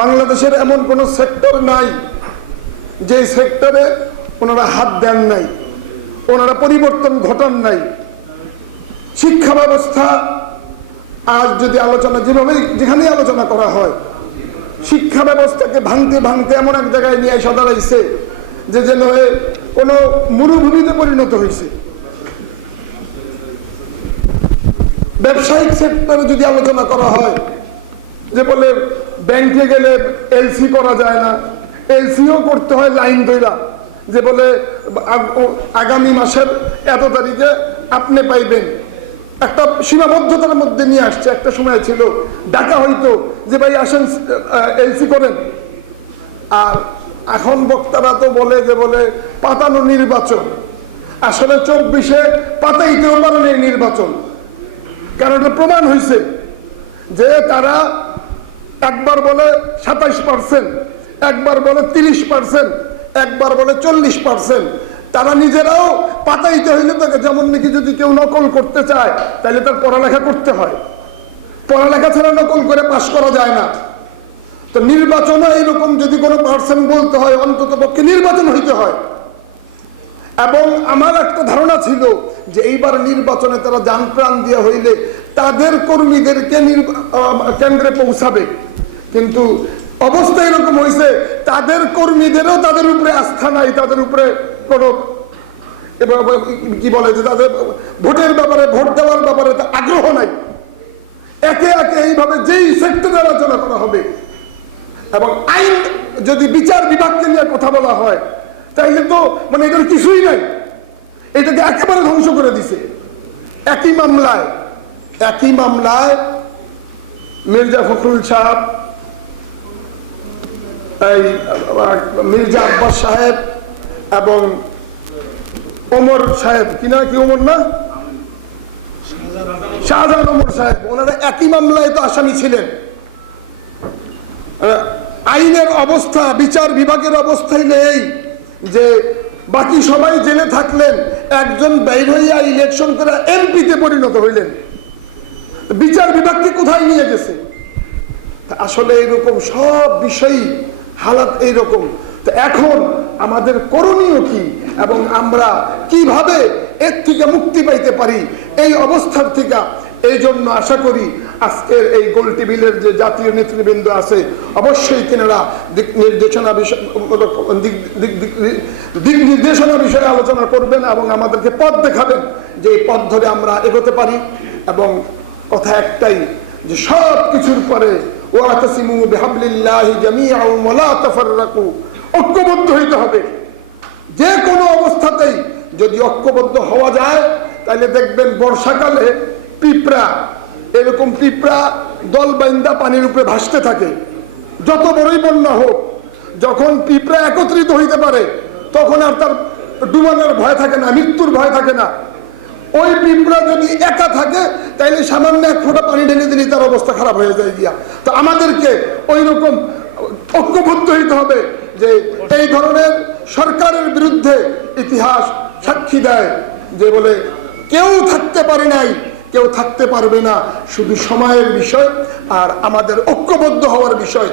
বাংলাদেশের এমন কোনো সেক্টর নাই যে সেক্টরে ওনারা হাত দেন নাই, ওনারা পরিবর্তন ঘটান নাই। শিক্ষা ব্যবস্থা আজ যদি আলোচনা যেভাবে যেখানেই আলোচনা করা হয়, শিক্ষা ব্যবস্থাকে ভাঙতে ভাঙতে এমন এক জায়গায় নিয়ে এসে দাঁড়াইছে যে যেন কোনো মরুভূমিতে পরিণত হয়েছে ব্যবসায়িক সেক্টরে যদি আলোচনা করা হয় যে বলে ব্যাংকে গেলে এলসি করা যায় না। এলসিও করতে হয় লাইন ধইরা। যে বলে আগামী মাসের এত তারিখে আপনি পাইবেন। একটা সীমাবদ্ধতার মধ্যে নিয়ে আসছে। একটা সময় ছিল। ডাকা হইতো যে, ভাই, আসেন এলসি করেন। আর এখন বক্তারা তো বলে যে, বলে, পাতানো নির্বাচন। আসলে চব্বিশে পাতাইতেও পারেন এই নির্বাচন। কারণ এটা প্রমাণ হয়েছে যে, তারা একবার বলে সাতাইশ পার্সেন্ট, একবার বলে তিরিশ পার্সেন্ট, একবার বলে চল্লিশ পার্সেন্ট। তারা নিজেরাও পাতাইতে হইলে তাকে যেমন নাকি যদি কেউ নকল করতে চায় তাহলে তার পড়ালেখা করতে হয়। পড়ালেখা ছাড়া নকল করে পাশ করা যায় না। তো নির্বাচনে এইরকম যদি কোনো পার্সেন্ট বলতে হয়, অন্তত পক্ষে নির্বাচন হইতে হয়। এবং আমার একটা ধারণা ছিল যে এইবার নির্বাচনে তারা যান প্রাণ দিয়ে হইলে তাদের কর্মীদেরকে কেন্দ্রে পৌঁছাবে। কিন্তু অবস্থা এরকম হয়েছে তাদের কর্মীদেরও তাদের উপরে আস্থা নাই, তাদের উপরে কোনো কি বলে যে তাদের ভোটের ব্যাপারে, ভোট দেওয়ার ব্যাপারে আগ্রহ নাই। একে একে এইভাবে যেই সেক্টরে আলোচনা করা হবে, এবং আইন যদি বিচার বিভাগকে নিয়ে কথা বলা হয়, তাইলে তো মানে এটার কিছুই নাই। এটাকে একেবারে ধ্বংস করে দিছে। একই মামলায় একই মামলায় মির্জা ফখরুল সাহেব এই মির্জা আব্বাস সাহেব এবং ওমর সাহেব। কিনা কি ওমর না? শাহজাহান ওমর সাহেব। ওনারা একই মামলায় তো আসামি ছিলেন। আইনের অবস্থা, বিচার বিভাগের অবস্থাই নেই যে বাকি সবাই জেলে থাকলেন, একজন বাইর হইয়া ইলেকশন করে এমপিতে পরিণত হইলেন। বিচার বিভাগকে কোথায় নিয়ে গেছে? আসলে এরকম সব বিষয়ই হালাত এইরকম। তো এখন আমাদের করণীয় কি এবং আমরা কীভাবে এর থেকে মুক্তি পাইতে পারি এই অবস্থার থেকে? এই জন্য আশা করি আজকের এই গোল টেবিলের যে জাতীয় নেতৃবৃন্দ আছে, অবশ্যই তেনারা দিক নির্দেশনা বিষয়, দিক নির্দেশনা বিষয়ে আলোচনা করবেন এবং আমাদেরকে পথ দেখাবেন যে এই পথ ধরে আমরা এগোতে পারি। এবং কথা একটাই, যে সব কিছুর পরে ওয়াতাসিমু বিহাবলিল্লাহি জামিআন ওয়া লা তাফাররাকু। ঐক্যবদ্ধ হইতে হবে। যে কোনো অবস্থাতেই যদি ঐক্যবদ্ধ হওয়া যায় তাহলে দেখবেন বর্ষাকালে পিঁপড়া, এরকম পিঁপড়া দল বাইন্দা পানির উপরে ভাসতে থাকে। যত বড়ই বন্যা হোক, যখন পিঁপড়া একত্রিত হইতে পারে, তখন আর তার ডুবানোর ভয় থাকে না, মৃত্যুর ভয় থাকে না। ওই পিঁপড়া যদি একা থাকে, তাইলে সামান্য এক ফোঁটা পানি ঢেলে দিলে তার অবস্থা খারাপ হয়ে যায় গিয়া। তো আমাদেরকে ওই রকম ঐক্যবদ্ধ হইতে হবে যে এই ধরনের সরকারের বিরুদ্ধে ইতিহাস সাক্ষী দেয় যে বলে, কেউ থাকতে পারে নাই, কেউ থাকতে পারবে না। শুধু সময়ের বিষয় আর আমাদের ঐক্যবদ্ধ হওয়ার বিষয়।